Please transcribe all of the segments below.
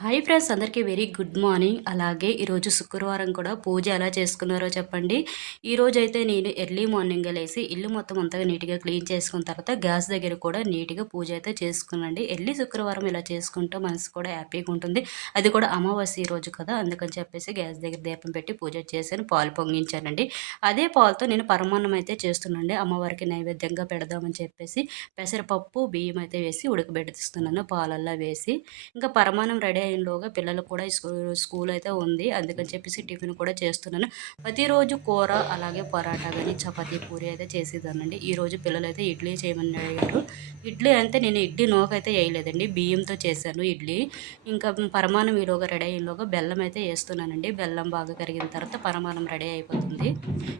Hi friends, అందరికీ very good morning. అలాగే ఈరోజు శుక్రవారం కూడా పూజ ఎలా చేసుకున్నారో చెప్పండి. ఈరోజైతే నేను ఎర్లీ మార్నింగే లేసి ఇల్లు మొత్తం అంతగా నీట్‌గా క్లీన్ చేసుకున్న తర్వాత గ్యాస్ దగ్గర కూడా నీట్‌గా పూజ అయితే చేసుకున్నానండి. ఎర్లీ శుక్రవారం ఇలా చేసుకుంటే మనసు కూడా హ్యాపీగా ఉంటుంది. అది కూడా అమావాస్య రోజు కదా! అందుకని చెప్పేసి గ్యాస్ దగ్గర దీపం పెట్టి పూజ చేశాను. పాలు పొంగించానండి. అదే పాలతో నేను పరమాన్నం అయితే చేస్తున్నానండి. అమ్మవారికి నైవేద్యంగా పెడదామని చెప్పేసి పెసరపప్పు, బియ్యం అయితే వేసి ఉడకబెట్టిస్తున్నాను పాలల్లో వేసి. ఇంకా పరమాన్నం రెడీ అయ్యేలోగా పిల్లలకు కూడా స్కూల్ అయితే ఉంది. అందుకని చెప్పేసి టిఫిన్ కూడా చేస్తున్నాను. ప్రతిరోజు కూర అలాగే పరాటా గాని, చపాతీ, పూరి అయితే చేసేదాన్నండి. ఈరోజు పిల్లలైతే ఇడ్లీ చేయమని అడిగారు. ఇడ్లీ అంటే నేను ఇడ్లీ నూకైతే ఏయలేదండి. బియ్యంతో చేశాను ఇడ్లీ. ఇంకా పరమాన్నం ఈలోగా రెడీ అయ్యేలోగా బెల్లం అయితే ఏస్తున్నానండి. బెల్లం బాగా కరిగిన తర్వాత పరమాన్నం రెడీ అయిపోతుంది.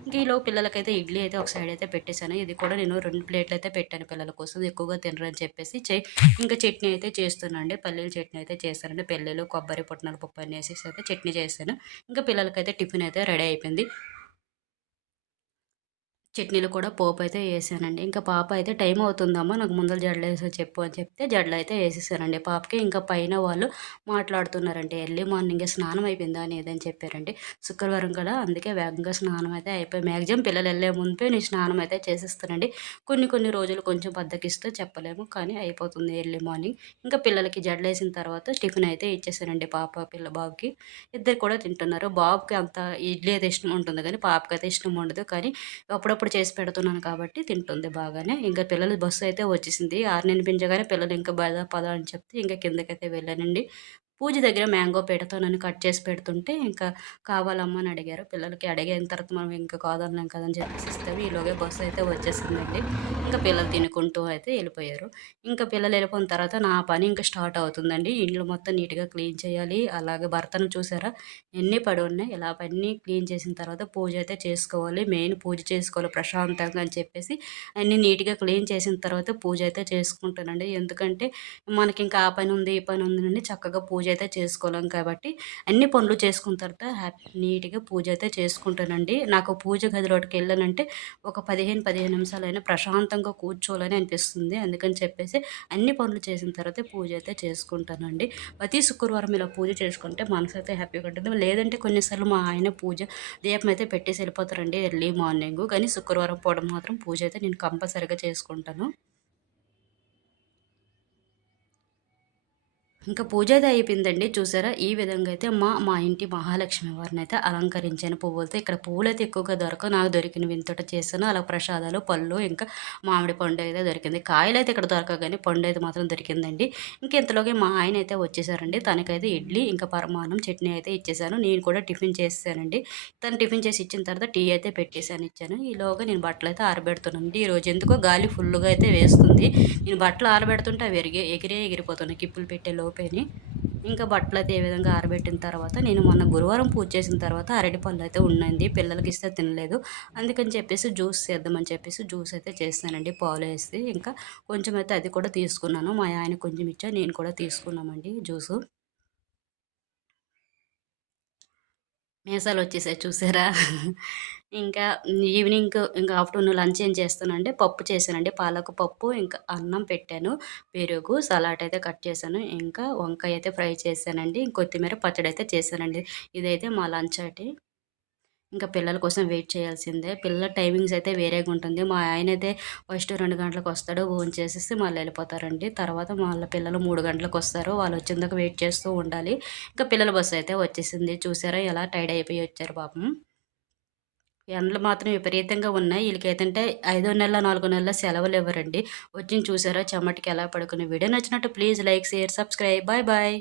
ఇంక ఈలోగా పిల్లలకైతే ఇడ్లీ అయితే ఒక సైడ్ అయితే పెట్టేశాను. ఇది కూడా నేను 2 ప్లేట్లు అయితే పెట్టాను పిల్లల కోసం. ఎక్కువగా తినరని చెప్పేసి ఇంకా చట్నీ అయితే చేస్తున్నానండి. పల్లీల చట్నీ అయితే చేశానండి. పల్లీలు, కొబ్బరి, పుట్నాల పప్పు అన్నీ ఏసేసి అయితే చట్నీ చేశాను. ఇంకా పిల్లలకైతే టిఫిన్ అయితే రెడీ అయిపోయింది. చట్నీలో కూడా పోపయితే ఏసానండి. ఇంకా పాప అయితే "టైం అవుతుందమ్మా, నాకు ముందల జడలేసి చెప్పు" అని చెప్తే జడలయితే ఏసేసానండి పాపకి. ఇంకా పైన వాళ్ళు మాట్లాడుతున్నారండి. ఎర్లీ మార్నింగే స్నానం అయిపోయిందా అనేదని చెప్పారండి. శుక్రవారం కదా, అందుకే వేగంగా స్నానం అయితే అయిపోయి మాక్సిమం పిల్లలెళ్ళే ముందే నేను స్నానం అయితే చేసేస్తానండి. కొన్ని కొన్ని రోజులు కొంచెం బద్ధకిస్తే చెప్పలేము, కానీ అయిపోతుంది ఎర్లీ మార్నింగ్. ఇంకా పిల్లలకి జడలేసిన తర్వాత టిఫిన్ అయితే ఇచ్చేసానండి బాబుకి. ఇద్దరు కూడా తింటున్నారు. బాబుకి అంత ఇడ్లీ అయితే ఇష్టం ఉంటుంది గానీ, పాపకైతే ఇష్టం ఉండదు. కానీ అప్పుడప్పుడు చేసి పెడుతున్నాను కాబట్టి తింటుంది బాగానే. ఇంక పిల్లల బస్సు అయితే వచ్చేసింది. 6 వినిపించగానే పిల్లలు ఇంక పద అని చెప్తే ఇంక కిందకైతే వెళ్ళానండి. పూజ దగ్గర మ్యాంగో పెడతానని కట్ చేసి పెడుతుంటే ఇంకా కావాలమ్మా అని అడిగారు. పిల్లలకి అడిగిన తర్వాత మనం ఇంకా కాదనలేం కదా అని చెప్పేసి ఇస్తాము. ఈలోగే బస్సు అయితే వచ్చేసిందండి. ఇంకా పిల్లలు తినుకుంటూ అయితే వెళ్ళిపోయారు. ఇంకా పిల్లలు వెళ్ళిపోయిన తర్వాత నా పని ఇంకా స్టార్ట్ అవుతుందండి. ఇల్లు మొత్తం నీట్‌గా క్లీన్ చేయాలి. అలాగే బర్తను చూసారా ఎన్ని పడి ఉన్నాయి. ఇలా అవన్నీ క్లీన్ చేసిన తర్వాత పూజ అయితే చేసుకోవాలి. మెయిన్ పూజ చేసుకోవాలి ప్రశాంతంగా అని చెప్పేసి అన్నీ నీట్‌గా క్లీన్ చేసిన తర్వాత పూజ అయితే చేసుకుంటానండి. ఎందుకంటే మనకింకా ఆ పని ఉంది, ఈ పని ఉందని చక్కగా పూజ అయితే చేసుకోలేం కాబట్టి అన్ని పనులు చేసుకున్న తర్వాత నీట్‌గా పూజ అయితే చేసుకుంటానండి. నాకు పూజ గదిలోకెళ్ళానంటే ఒక 15 నిమిషాలైనా ప్రశాంతంగా కూర్చోవాలని అనిపిస్తుంది. అందుకని చెప్పేసి అన్ని పనులు చేసిన తర్వాతే పూజ అయితే చేసుకుంటానండి. ప్రతి శుక్రవారం ఇలా పూజ చేసుకుంటే మనసైతే హ్యాపీగా ఉంటుంది. లేదంటే కొన్నిసార్లు మా ఆయన దీపం అయితే పెట్టేసి వెళ్ళిపోతారండి ఎర్లీ మార్నింగు. కానీ శుక్రవారం పూట మాత్రం పూజ అయితే నేను కంపల్సరీగా చేసుకుంటాను. ఇంకా పూజ అయితే అయిపోయిందండి. చూసారా? ఈ విధంగా అయితే మా ఇంటి మహాలక్ష్మి వారినైతే అలంకరించాను పువ్వులతో. ఇక్కడ పువ్వులైతే ఎక్కువగా దొరకవు. నాకు దొరికినవి ఇంతట చేశాను. అలా ప్రసాదాలు, పళ్ళు, ఇంకా మామిడి పండు అయితే దొరికింది. కాయలైతే ఇక్కడ దొరకవు గానీ పండైతే మాత్రం దొరికిందండి. ఇంక ఇంతలోకి మా ఆయన అయితే వచ్చేసారండి. తనకైతే ఇడ్లీ, ఇంకా పరమాన్నం, చట్నీ అయితే ఇచ్చేసాను. నేను కూడా టిఫిన్ చేసేసానండి. తను టిఫిన్ చేసి ఇచ్చిన తర్వాత టీ అయితే పెట్టేసాను ఇచ్చాను. ఈలోగా నేను బట్టలైతే ఆరబెడుతున్నానండి. ఈరోజు ఎందుకో గాలి ఫుల్లుగా అయితే వేస్తుంది. నేను బట్టలు ఆరబెడుతుంటే అవి ఎగిరిపోతున్నాయి కిప్పులు పెట్టే లోపేని. ఇంకా బట్టలయితే ఏ విధంగా ఆరబెట్టిన తర్వాత నేను మొన్న గురువారం పూజ చేసిన తర్వాత అరటిపళ్ళు అయితే ఉండండి. పిల్లలకిస్తే తినలేదు. అందుకని చెప్పేసి జ్యూస్ చేద్దామని చెప్పేసి జ్యూస్ అయితే చేశానండి పాలేసి. ఇంకా కొంచెం అయితే అది కూడా తీసుకున్నాను. మా ఆయనకి కొంచెం ఇచ్చా. నేను కూడా తీసుకున్నామండి జ్యూసు. మీసాలొచ్చేసాయి చూసారా? ఇంకా ఇంకా ఆఫ్టర్‌నూన్ లంచ్ ఏం చేస్తానంటే పప్పు చేశానండి. పాలకు పప్పు, ఇంకా అన్నం పెట్టాను. పెరుగు, సలాడ్ అయితే కట్ చేశాను. ఇంకా వంకాయ అయితే ఫ్రై చేశానండి. కొత్తిమీర పచ్చడైతే చేశానండి. ఇదైతే మా లంచ్ అండి. ఇంకా పిల్లల కోసం వెయిట్ చేయాల్సిందే. పిల్లల టైమింగ్స్ అయితే వేరేగా ఉంటుంది. మా ఆయనైతే ఫస్ట్ 2 గంటలకొస్తాడు. భోంచేసేసి మళ్ళీ వెళ్ళిపోతారండి. తర్వాత వాళ్ళ పిల్లలు 3 గంటలకొస్తారు. వాళ్ళొచ్చేందాకా వెయిట్ చేస్తూ ఉండాలి. ఇంకా పిల్లల బస్సు అయితే వచ్చేసింది. చూసారా ఎలా టైర్డ్ అయిపోయి వచ్చారు పాపం. ఎండలు మాత్రం విపరీతంగా ఉన్నాయి. ఈళ్ళకేంటంటే ఐదో నెల, 4 నెలల సెలవులివ్వరండి. వచ్చింది చూసారా చెమటకి ఎలా పడుకుని. వీడియో నచ్చినట్టు please like, share, subscribe. Bye bye.